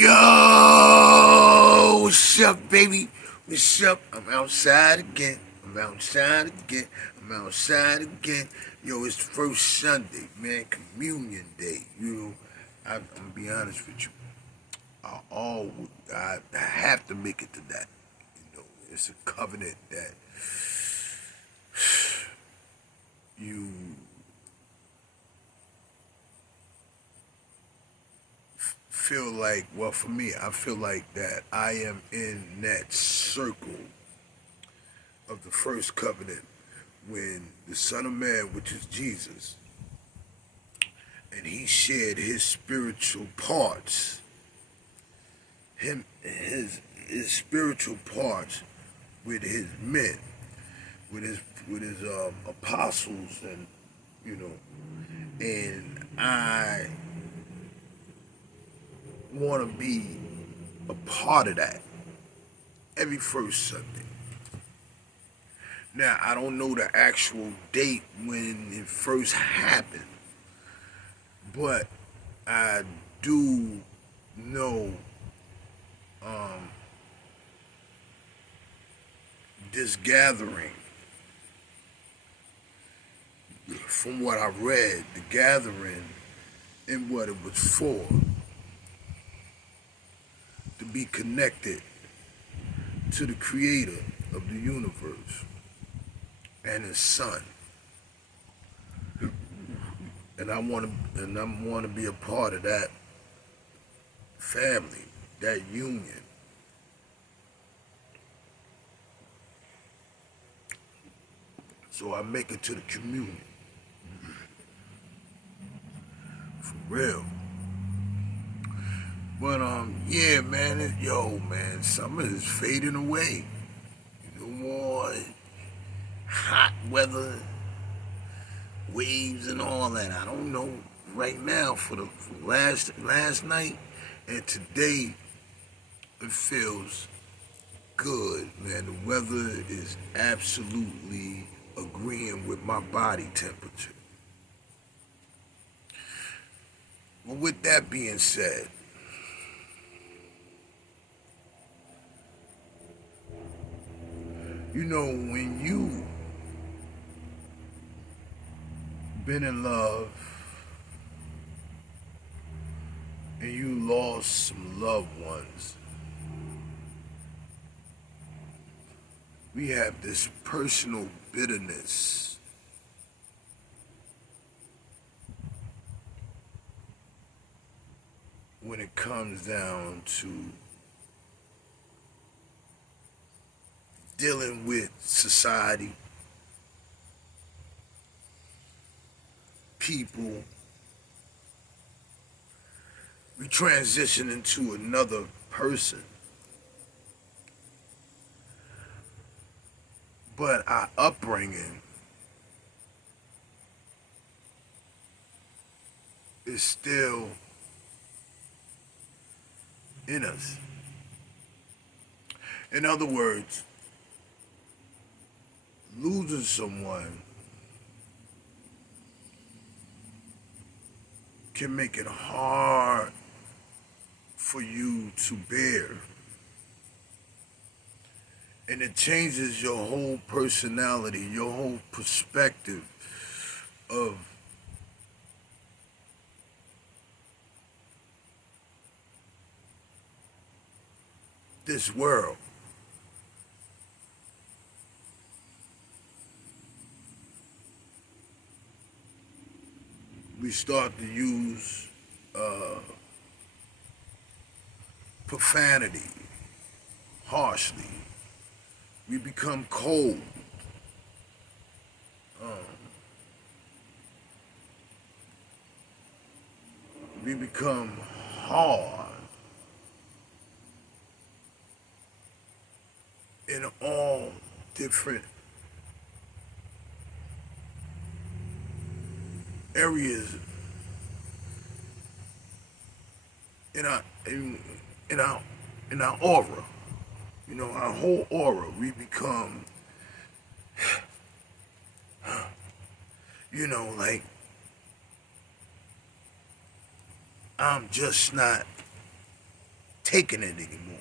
Yo, what's up, baby? What's up? I'm outside again. I'm outside again. I'm outside again. Yo, it's the first Sunday, man. Communion day. You know, I'm gonna be honest with you. I have to make it to that. You know, it's a covenant that you feel like. Well, for me, I feel like that I am in that circle of the first covenant when the Son of Man, which is Jesus, and he shared his spiritual parts, his spiritual parts with his men, with his apostles, and you know, and I want to be a part of that every first Sunday. Now, I don't know the actual date when it first happened, but I do know um, this gathering, from what I read, the gathering and what it was for, to be connected to the creator of the universe and his son. And I want to be a part of that family, that union. So I make it to the communion. For real. But yeah, man, man, summer is fading away. No more hot weather, waves, and all that. I don't know right now for last night and today. It feels good, man. The weather is absolutely agreeing with my body temperature. Well, with that being said, you know, when you been in love and you lost some loved ones, we have this personal bitterness when it comes down to dealing with society, people. We transition into another person. But our upbringing is still in us. In other words, losing someone can make it hard for you to bear. And it changes your whole personality, your whole perspective of this world. We start to use profanity harshly. We become cold. Um, we become hard in all different areas in in our in our aura. You know, our whole aura. We become, like I'm just not taking it anymore.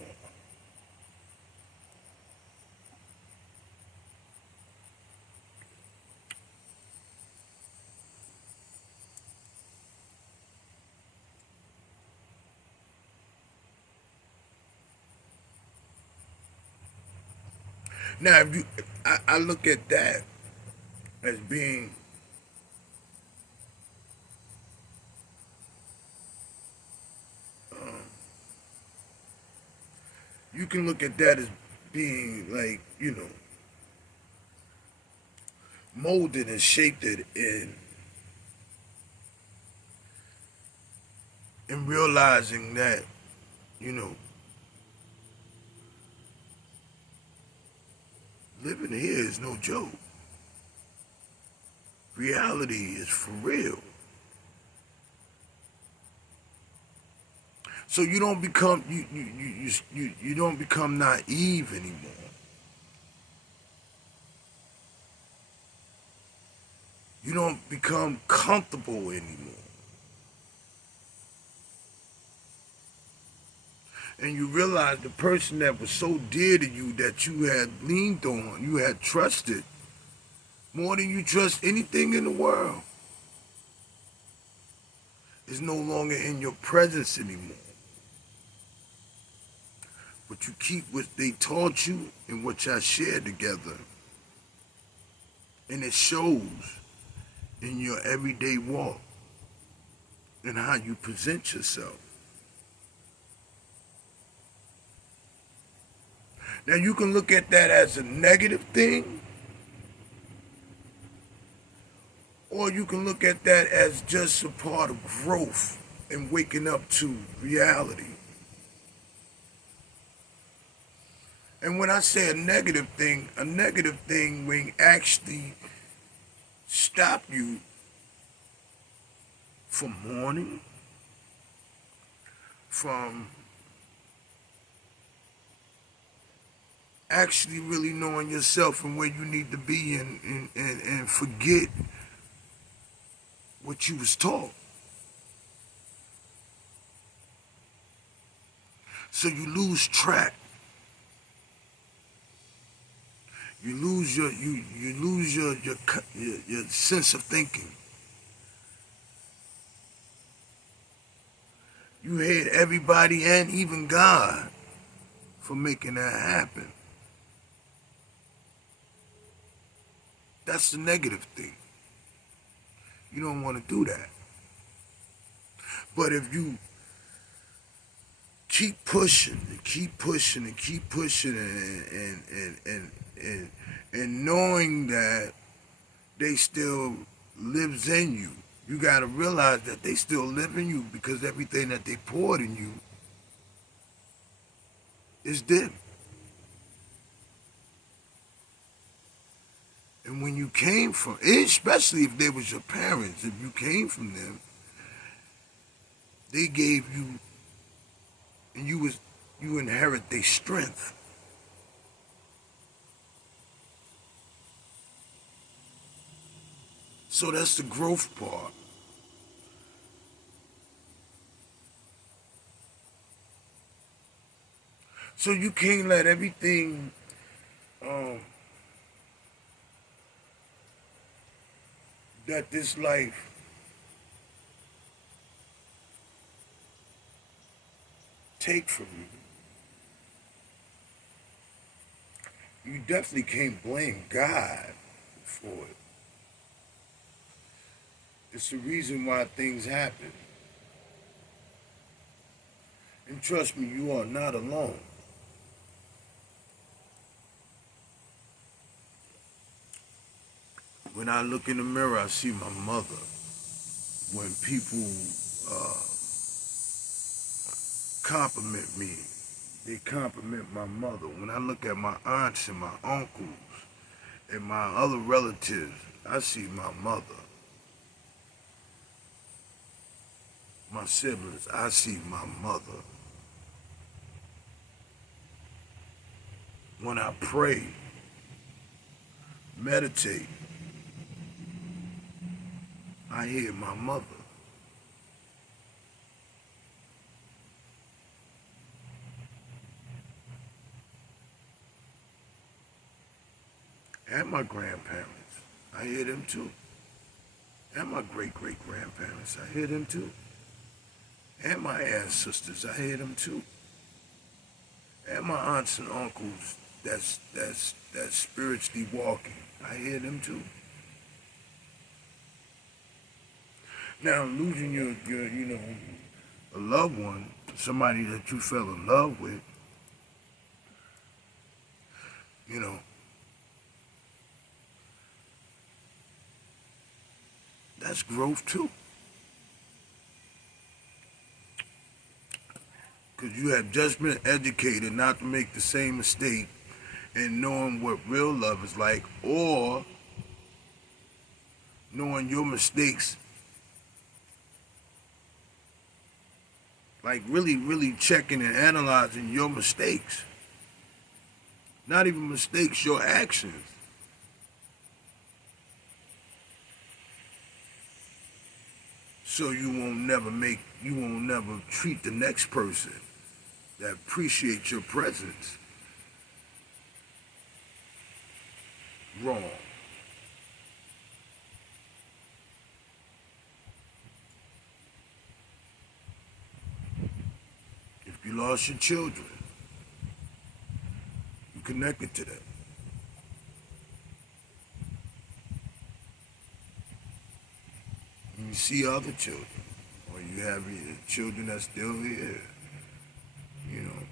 Now, if you, I look at that as being, you can look at that as being like, molded and shaped it in realizing that, you know, living here is no joke. Reality is for real. So you don't become you don't become naive anymore. You don't become comfortable anymore. And you realize the person that was so dear to you that you had leaned on, you had trusted more than you trust anything in the world, is no longer in your presence anymore. But you keep what they taught you and what y'all shared together. And it shows in your everyday walk and how you present yourself. Now you can look at that as a negative thing, or you can look at that as just a part of growth and waking up to reality. And when I say a negative thing will actually stop you from mourning, from actually really knowing yourself and where you need to be, and forget what you was taught. So you lose track. You lose your sense of thinking. You hate everybody and even God for making that happen. That's the negative thing. You don't want to do that. But if you keep pushing and keep pushing and keep pushing and knowing that they still lives in you, you got to realize that they still live in you because everything that they poured in you is them. And when you came from, especially if they was your parents, if you came from them, they gave you, and you inherit their strength. So that's the growth part. So you can't let everything that this life take from you. You definitely can't blame God for it. It's the reason why things happen. And trust me, you are not alone. When I look in the mirror, I see my mother. When people uh, compliment me, they compliment my mother. When I look at my aunts and my uncles and my other relatives, I see my mother. My siblings, I see my mother. When I pray, meditate, I hear my mother. And my grandparents, I hear them too. And my great-great-grandparents, I hear them too. And my ancestors, I hear them too. And my aunts and uncles that's spiritually walking, I hear them too. Now losing your a loved one, somebody that you fell in love with, you know, that's growth too. Because you have just been educated not to make the same mistake and knowing what real love is like, or knowing your mistakes, like really checking and analyzing your mistakes. Not even mistakes, your actions. So you won't never treat the next person that appreciates your presence wrong. If you lost your children, you connected to them. You see other children, or you have your children that's still here, you know.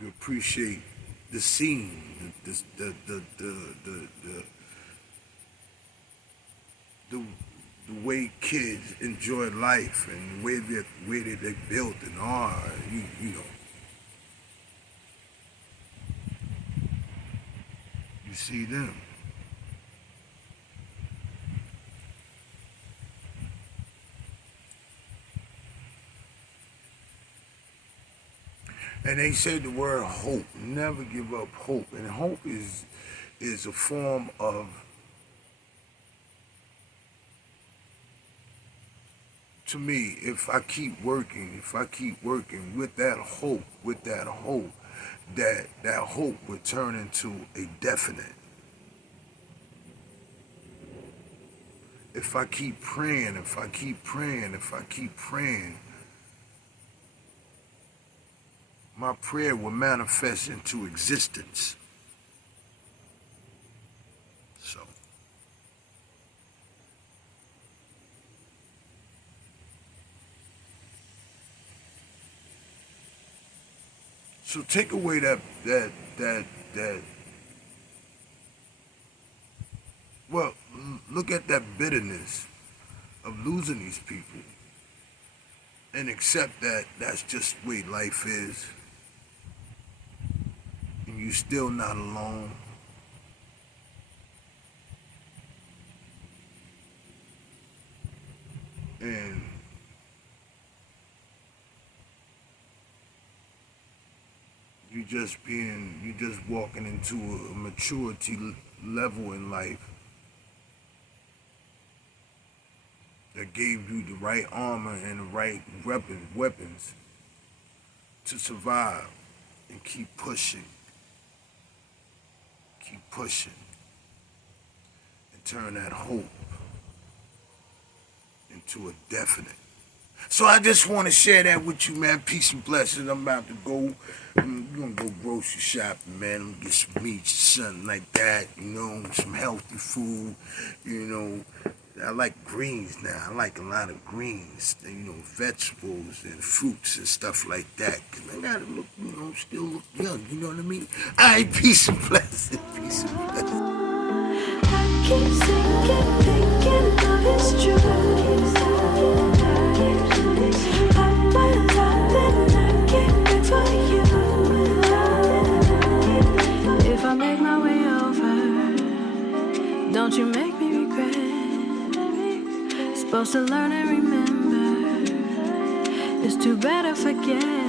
You appreciate the scene, the way kids enjoy life and the way that they built and are, you know. You see them. And they said the word hope. Never give up hope. And hope is a form of, to me, if I keep working with that hope, that hope would turn into a definite. If I keep praying, my prayer will manifest into existence. So take away that well, look at that bitterness of losing these people and accept that that's just the way life is. And you're still not alone. And you just walking into a maturity level in life that gave you the right armor and the right weapons to survive and keep pushing, and turn that hope into a definite. So I just want to share that with you, man. Peace and blessings. I'm about to go. I'm gonna go grocery shopping, man. Get some meat, something like that. You know, some healthy food. You know, I like greens now. I like a lot of greens. You know, vegetables and fruits and stuff like that. Cause I gotta look, you know, still look young. You know what I mean? All right, peace and blessings. Peace and blessings. I keep sinking, thinking love is true. If I make my way over, don't you make me regret. Supposed to learn and remember. It's too bad I forget.